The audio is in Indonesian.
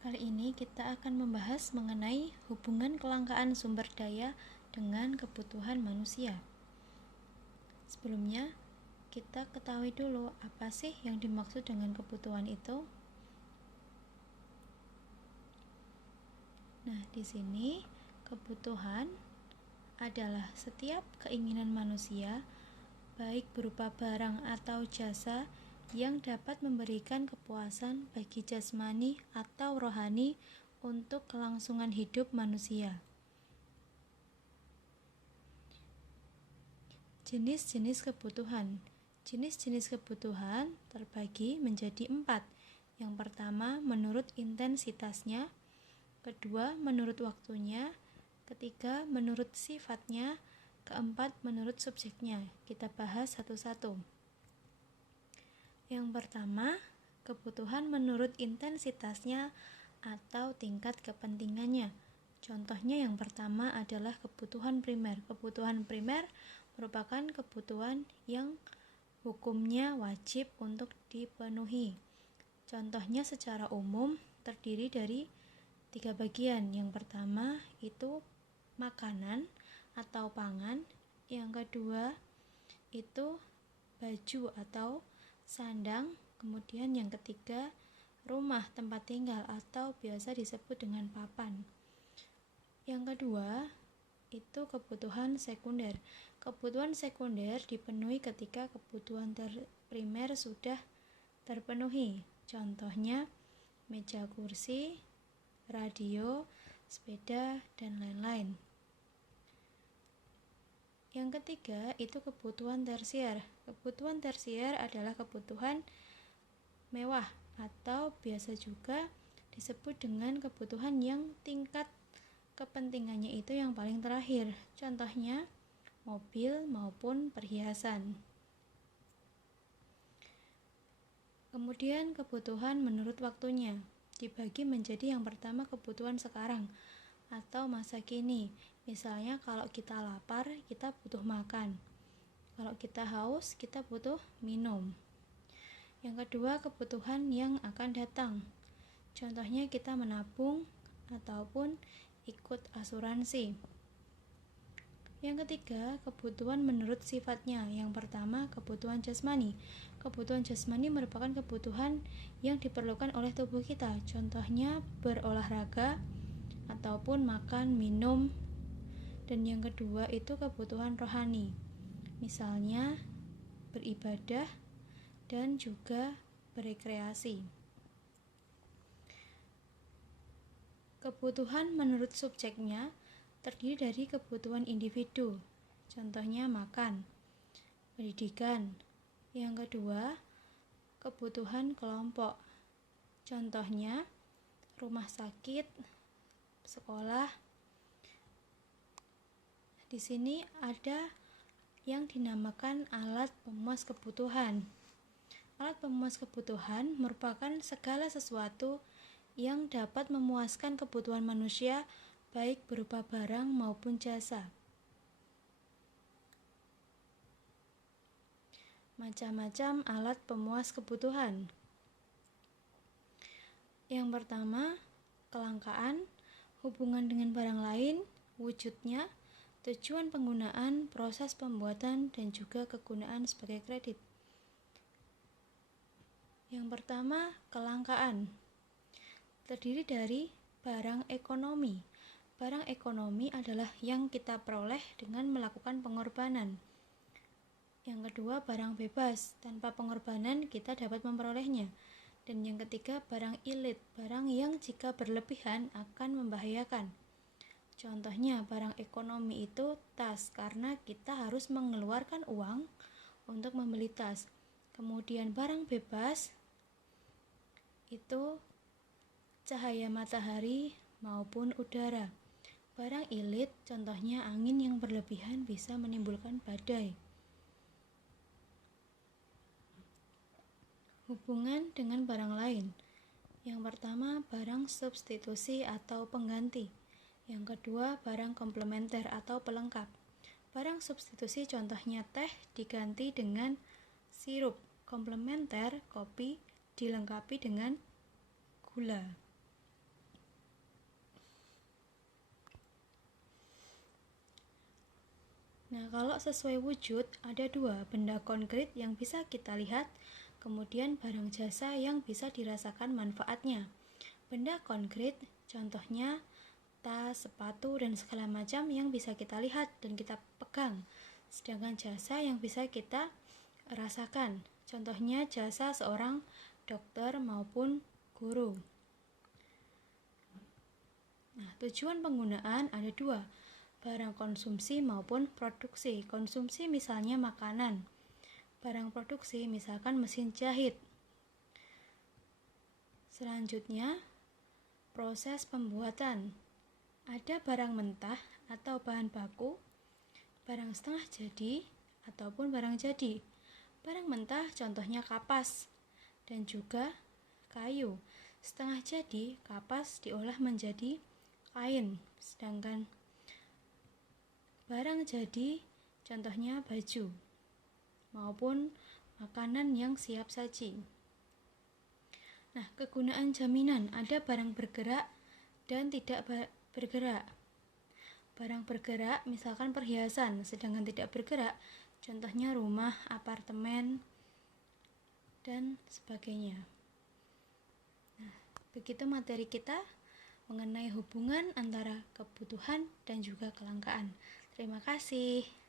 Kali ini kita akan membahas mengenai hubungan kelangkaan sumber daya dengan kebutuhan manusia. Sebelumnya, kita ketahui dulu apa sih yang dimaksud dengan kebutuhan itu. Nah, di sini kebutuhan adalah setiap keinginan manusia, baik berupa barang atau jasa yang dapat memberikan kepuasan bagi jasmani atau rohani untuk kelangsungan hidup manusia. Jenis-jenis kebutuhan. Jenis-jenis kebutuhan terbagi menjadi 4. Yang pertama, menurut intensitasnya. Kedua, menurut waktunya. Ketiga, menurut sifatnya. Keempat, menurut subjeknya. Kita bahas satu-satu. Yang pertama, kebutuhan menurut intensitasnya atau tingkat kepentingannya. Contohnya yang pertama adalah kebutuhan primer. Kebutuhan primer merupakan kebutuhan yang hukumnya wajib untuk dipenuhi. Contohnya secara umum terdiri dari 3 bagian. Yang pertama itu makanan atau pangan. Yang kedua itu baju atau sandang. Kemudian yang ketiga rumah tempat tinggal atau biasa disebut dengan papan. Yang kedua itu kebutuhan sekunder. Kebutuhan sekunder dipenuhi ketika kebutuhan primer sudah terpenuhi. Contohnya meja kursi, radio, sepeda, dan lain-lain. Yang ketiga itu kebutuhan tersier. Kebutuhan tersier adalah kebutuhan mewah atau biasa juga disebut dengan kebutuhan yang tingkat kepentingannya itu yang paling terakhir. Contohnya mobil maupun perhiasan. Kemudian kebutuhan menurut waktunya dibagi menjadi yang pertama kebutuhan sekarang atau masa kini. Misalnya kalau kita lapar, kita butuh makan. Kalau kita haus, kita butuh minum. Yang kedua, kebutuhan yang akan datang. Contohnya kita menabung ataupun ikut asuransi. Yang ketiga, kebutuhan menurut sifatnya. Yang pertama, kebutuhan jasmani. Kebutuhan jasmani merupakan kebutuhan yang diperlukan oleh tubuh kita. Contohnya berolahraga ataupun makan, minum. Dan yang kedua itu kebutuhan rohani. Misalnya beribadah dan juga berekreasi. Kebutuhan menurut subjeknya terdiri dari kebutuhan individu. Contohnya makan, pendidikan. Yang kedua, kebutuhan kelompok. Contohnya rumah sakit, sekolah. Di sini ada yang dinamakan alat pemuas kebutuhan. Alat pemuas kebutuhan merupakan segala sesuatu yang dapat memuaskan kebutuhan manusia baik berupa barang maupun jasa. Macam-macam alat pemuas kebutuhan. Yang pertama, kelangkaan, hubungan dengan barang lain, wujudnya, tujuan penggunaan, proses pembuatan, dan juga kegunaan sebagai kredit. Yang pertama, kelangkaan. Terdiri dari barang ekonomi. Barang ekonomi adalah yang kita peroleh dengan melakukan pengorbanan. Yang kedua, barang bebas. Tanpa pengorbanan kita dapat memperolehnya. Dan yang ketiga, barang ilit. Barang yang jika berlebihan akan membahayakan. Contohnya, barang ekonomi itu tas, karena kita harus mengeluarkan uang untuk membeli tas. Kemudian barang bebas itu cahaya matahari maupun udara. Barang ilit contohnya angin yang berlebihan bisa menimbulkan badai. Hubungan dengan barang lain. Yang pertama, barang substitusi atau pengganti. Yang kedua, barang komplementer atau pelengkap. Barang substitusi contohnya teh diganti dengan sirup. Komplementer, kopi dilengkapi dengan gula. Nah, kalau sesuai wujud, ada dua, benda konkret yang bisa kita lihat, kemudian barang jasa yang bisa dirasakan manfaatnya. Benda konkret, contohnya tas, sepatu, dan segala macam yang bisa kita lihat dan kita pegang. Sedangkan jasa yang bisa kita rasakan, contohnya jasa seorang dokter maupun guru. Nah, tujuan penggunaan ada dua, barang konsumsi maupun produksi. Konsumsi misalnya makanan, barang produksi misalkan mesin jahit. Selanjutnya, proses pembuatan. Ada barang mentah atau bahan baku, barang setengah jadi ataupun barang jadi. Barang mentah contohnya kapas dan juga kayu. Setengah jadi, kapas diolah menjadi kain, sedangkan barang jadi contohnya baju maupun makanan yang siap saji. Nah, kegunaan jaminan, ada barang bergerak dan tidak bergerak. Barang bergerak misalkan perhiasan, sedangkan tidak bergerak contohnya rumah, apartemen, dan sebagainya. Nah, begitu materi kita mengenai hubungan antara kebutuhan dan juga kelangkaan. Terima kasih.